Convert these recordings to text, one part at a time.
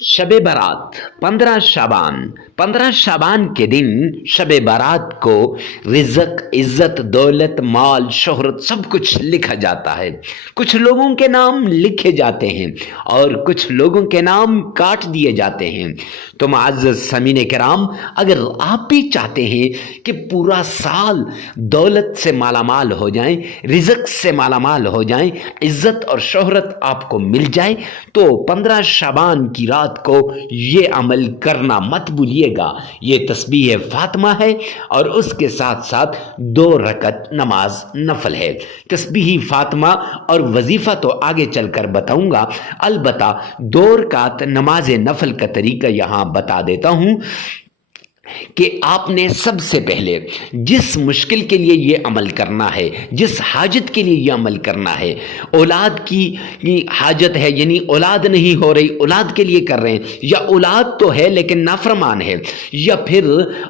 शब बारात 15 शाबान के दिन शब बारात को रिज़्क, इज़्ज़त, दौलत, माल, शोहरत सब कुछ लिखा जाता है। कुछ लोगों के नाम लिखे जाते हैं और कुछ लोगों के नाम काट दिए जाते हैं। तो मुअज़्ज़ज़ समीन किराम, अगर आप भी चाहते हैं कि पूरा साल दौलत से मालामाल हो जाएं, रिज़्क से मालामाल हो जाएं, इज़्ज़त और शोहरत आपको मिल जाए, तो 15 शाबान की रात को ये अमल करना मत भूलिएगा। ये तस्बीह फातिमा है और उसके साथ साथ 2 रकत नमाज नफल है। तस्बीह फातिमा और वजीफा तो आगे चलकर बताऊंगा, अलबत्ता 2 रकात नमाज नफल का तरीका यहां बता देता हूं कि आपने सबसे पहले जिस मुश्किल के लिए ये अमल करना है, जिस हाजत के लिए ये अमल करना है, औलाद की हाजत है, यानी औलाद नहीं हो रही, औलाद के लिए कर रहे हैं, या औलाद तो है लेकिन नाफरमान है, या फिर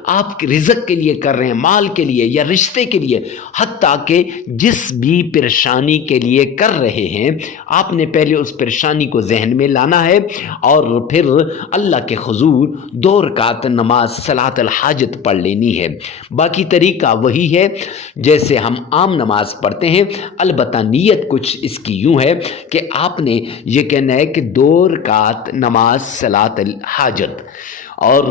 आप रिज़्क के लिए कर रहे हैं, माल के लिए या रिश्ते के लिए, हत्ता कि जिस भी परेशानी के लिए कर रहे हैं, आपने पहले उस परेशानी को जहन में लाना है और फिर अल्लाह के हुजूर 2 रकात नमाज सलातुल हाजत पढ़ लेनी है। बाकी तरीका वही है जैसे हम आम नमाज पढ़ते हैं, अलबत्ता नीयत कुछ इसकी यूं है कि आपने ये कहना है कि 2 रकात नमाज सलातुल हाजत, और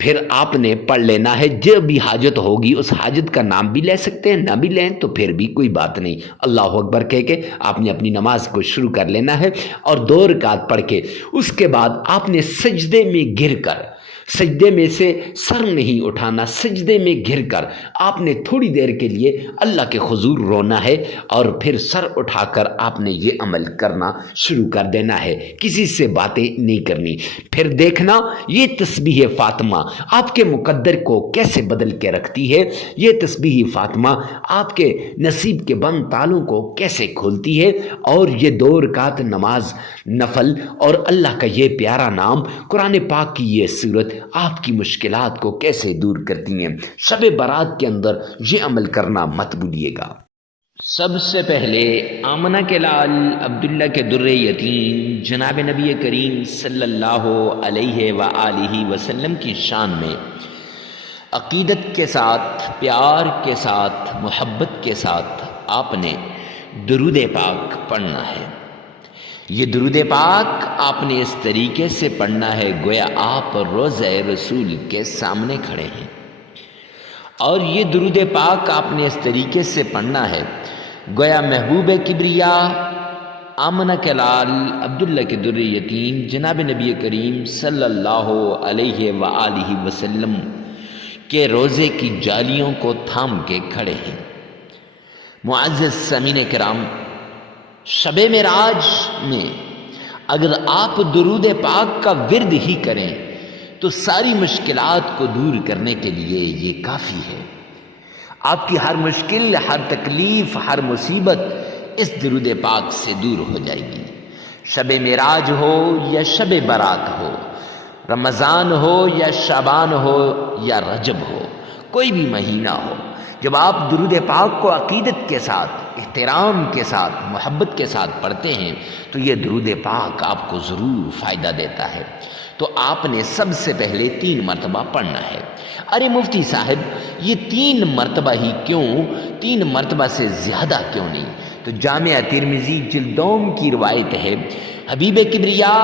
फिर आपने पढ़ लेना है जो भी हाजत होगी। उस हाजत का नाम भी ले सकते हैं, ना भी लें तो फिर भी कोई बात नहीं। अल्लाह अकबर कह के आपने अपनी नमाज को शुरू कर लेना है और 2 रकात पढ़ के उसके बाद आपने सजदे में गिर कर, सजदे में से सर नहीं उठाना, सजदे में घिरकर आपने थोड़ी देर के लिए अल्लाह के हुजूर रोना है और फिर सर उठाकर आपने ये अमल करना शुरू कर देना है। किसी से बातें नहीं करनी। फिर देखना ये तस्बीह फातिमा आपके मुकद्दर को कैसे बदल के रखती है। ये तस्बीह फातिमा आपके नसीब के बंद तालों को कैसे खोलती है। और ये 2 रकात नमाज नफल और अल्लाह का ये प्यारा नाम, कुरान पाक की ये सूरत आपकी मुश्किलात को कैसे दूर करती हैं। शब बारात के अंदर ये अमल करना मत भूलिएगा। सबसे पहले आमना के लाल अब्दुल्ला के दुर्रे यतीम जनाब नबी करीम सल्लल्लाहु अलैहि व आलिहि वसल्लम की शान में अकीदत के साथ, प्यार के साथ, मोहब्बत के साथ आपने दुरूद पाक पढ़ना है। ये दुरूद पाक आपने इस तरीके से पढ़ना है गोया आप रोज़े रसूल के सामने खड़े हैं। और ये दुरूद पाक आपने इस तरीके से पढ़ना है गोया महबूब किब्रिया आमना के लाल अब्दुल्ला के दुर्रे यतीम जनाब नबी करीम सल्लल्लाहु अलैहि व आलिहि वसल्लम के रोज़े की जालियों को थाम के खड़े हैं। मुअज़्ज़ज़ समीन किराम, शबे मेराज में अगर आप दुरूद पाक का विर्द ही करें तो सारी मुश्किलात को दूर करने के लिए ये काफ़ी है। आपकी हर मुश्किल, हर तकलीफ, हर मुसीबत इस दुरूद पाक से दूर हो जाएगी। शबे मेराज हो या शबे बारात हो, रमज़ान हो या शाबान हो या रजब हो, कोई भी महीना हो, जब आप दुरूद पाक को अकीदत के साथ, इहतराम के साथ, मोहब्बत के साथ पढ़ते हैं तो ये दुरूद पाक आपको ज़रूर फ़ायदा देता है। तो आपने सबसे पहले 3 मरतबा पढ़ना है। अरे मुफ्ती साहब, ये 3 मरतबा ही क्यों, 3 मरतबा से ज़्यादा क्यों नहीं? तो जामिया तिरमिज़ी जिल्दोम की रिवायत है, हबीब किब्रिया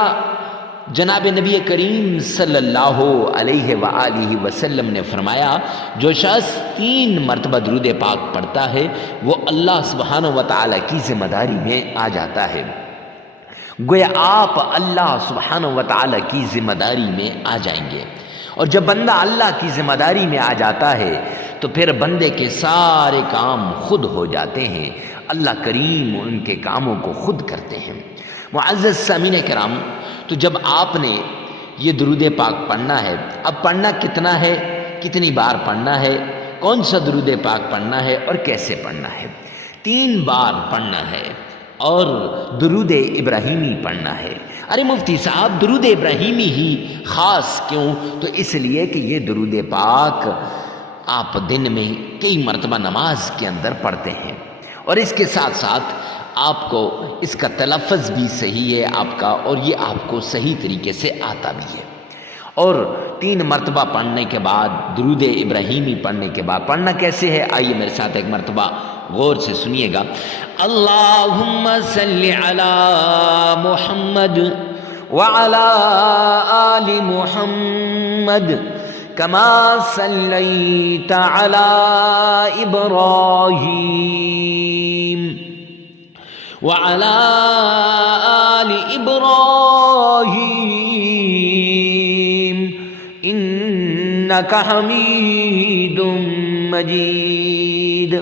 जनाब नबी करीम सल्लल्लाहु अलैहि व आलिहि वसल्लम ने फरमाया, जो शख्स 3 मरतबा दुरूद पाक पढ़ता है वो अल्लाह सुब्हानहु व तआला की ज़िम्मेदारी में आ जाता है। गोया आप अल्लाह सुब्हानहु व तआला की ज़िम्मेदारी में आ जाएंगे। और जब बंदा अल्लाह की ज़िम्मेदारी में आ जाता है तो फिर बंदे के सारे काम खुद हो जाते हैं। अल्लाह करीम उनके कामों को खुद करते हैं। मुअज़्ज़ज़ सामीन किराम, तो जब आपने ये दुरूद पाक पढ़ना है, अब पढ़ना कितना है, कितनी बार पढ़ना है, कौन सा दुरूद पाक पढ़ना है और कैसे पढ़ना है? 3 बार पढ़ना है और दुरूद इब्राहीमी पढ़ना है। अरे मुफ्ती साहब, दुरूद इब्राहीमी ही ख़ास क्यों? तो इसलिए कि ये दुरूद पाक आप दिन में कई मरतबा नमाज के अंदर पढ़ते हैं और इसके साथ साथ آپ کو اس کا تلفظ بھی صحیح ہے آپ کا، اور یہ آپ کو صحیح طریقے سے آتا بھی ہے۔ اور 3 مرتبہ پڑھنے کے بعد درود ابراہیمی پڑھنے کے بعد پڑھنا کیسے ہے، آئیے میرے ساتھ ایک مرتبہ غور سے سنیے گا۔ اللہم صلی علی محمد وعلی آل محمد کما صلیت علی ابراہیم وعلی آل ابراہیم انک حمید مجید۔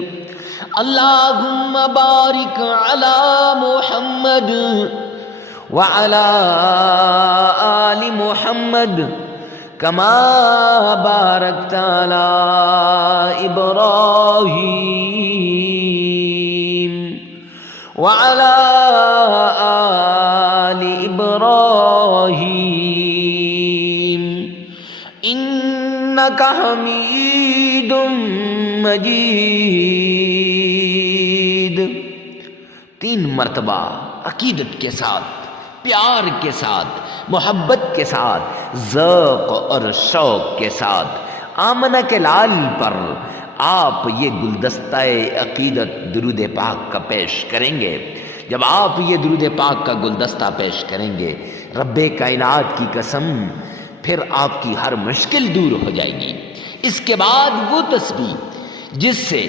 اللہم بارک علی محمد وعلی آل محمد کما بارکت علی ابراہیم وعلی آل ابراہیم انک حمید مجید۔ 3 مرتبہ عقیدت کے ساتھ، پیار کے ساتھ، محبت کے ساتھ، ذوق اور شوق کے ساتھ آمنہ کے لال پر آپ یہ گلدستہ عقیدت درود پاک کا پیش کریں گے۔ جب آپ یہ درود پاک کا گلدستہ پیش کریں گے، رب کائنات کی قسم، پھر آپ کی ہر مشکل دور ہو جائے گی۔ اس کے بعد وہ تسبیح جس سے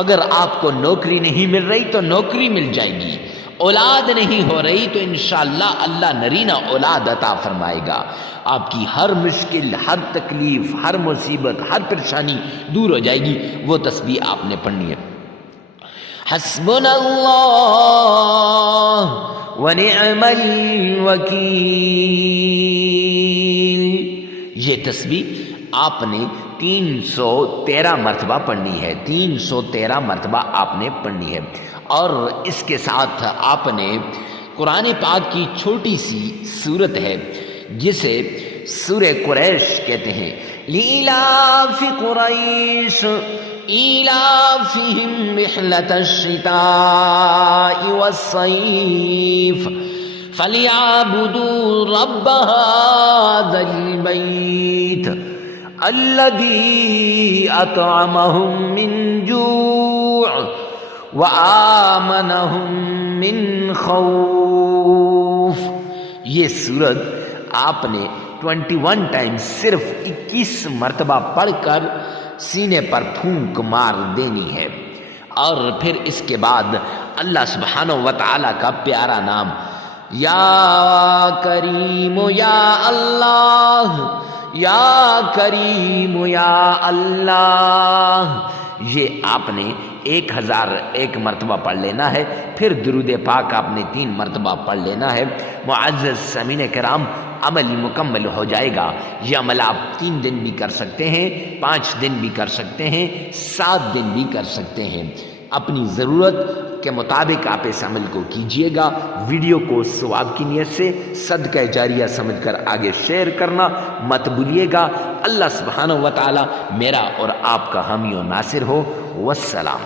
اگر آپ کو نوکری نہیں مل رہی تو نوکری مل جائے گی، اولاد نہیں ہو رہی تو انشاءاللہ اللہ نرینہ اولاد عطا فرمائے گا، آپ کی ہر مشکل، ہر تکلیف، ہر مصیبت، ہر پریشانی دور ہو جائے گی۔ وہ تسبیح آپ نے پڑھنی ہے۔ حسبنا اللہ ونعم الوکیل، یہ تسبیح آپ نے 313 مرتبہ پڑھنی ہے، 313 مرتبہ آپ نے پڑھنی ہے۔ اور اس کے ساتھ آپ نے قرآن پاک کی چھوٹی سی سورت ہے جسے سورہ قریش کہتے ہیں، لِإِلَافِ قُرَيْشٍ إِيلَافِهِمْ رِحْلَةَ الشِّتَاءِ وَالصَّيْفِ فَلْيَعْبُدُوا رَبَّ هَذَا الْبَيْتِ الَّذِي أَطْعَمَهُم مِّن جُوعٍ وَآمَنَهُم مِّن خَوْفٍ۔ یہ سورت آپ نے 21 ٹائم صرف 21 مرتبہ پڑھ کر سینے پر پھونک مار دینی ہے۔ اور پھر اس کے بعد اللہ سبحانہ و تعالی کا پیارا نام یا کریم یا اللہ، یا کریم یا اللہ، یہ آپ نے 1001 مرتبہ پڑھ لینا ہے۔ پھر درود پاک آپ نے 3 مرتبہ پڑھ لینا ہے۔ معزز سامعین کرام، عمل مکمل ہو جائے گا۔ یہ عمل آپ 3 دن بھی کر سکتے ہیں، 5 دن بھی کر سکتے ہیں، 7 دن بھی کر سکتے ہیں۔ اپنی ضرورت کے مطابق آپ اس عمل کو کیجئے گا۔ ویڈیو کو ثواب کی نیت سے صدقہ جاریہ سمجھ کر آگے شیئر کرنا مت بھولیے گا۔ اللہ سبحانہ و تعالی میرا اور آپ کا حامی و ناصر ہو۔ والسلام۔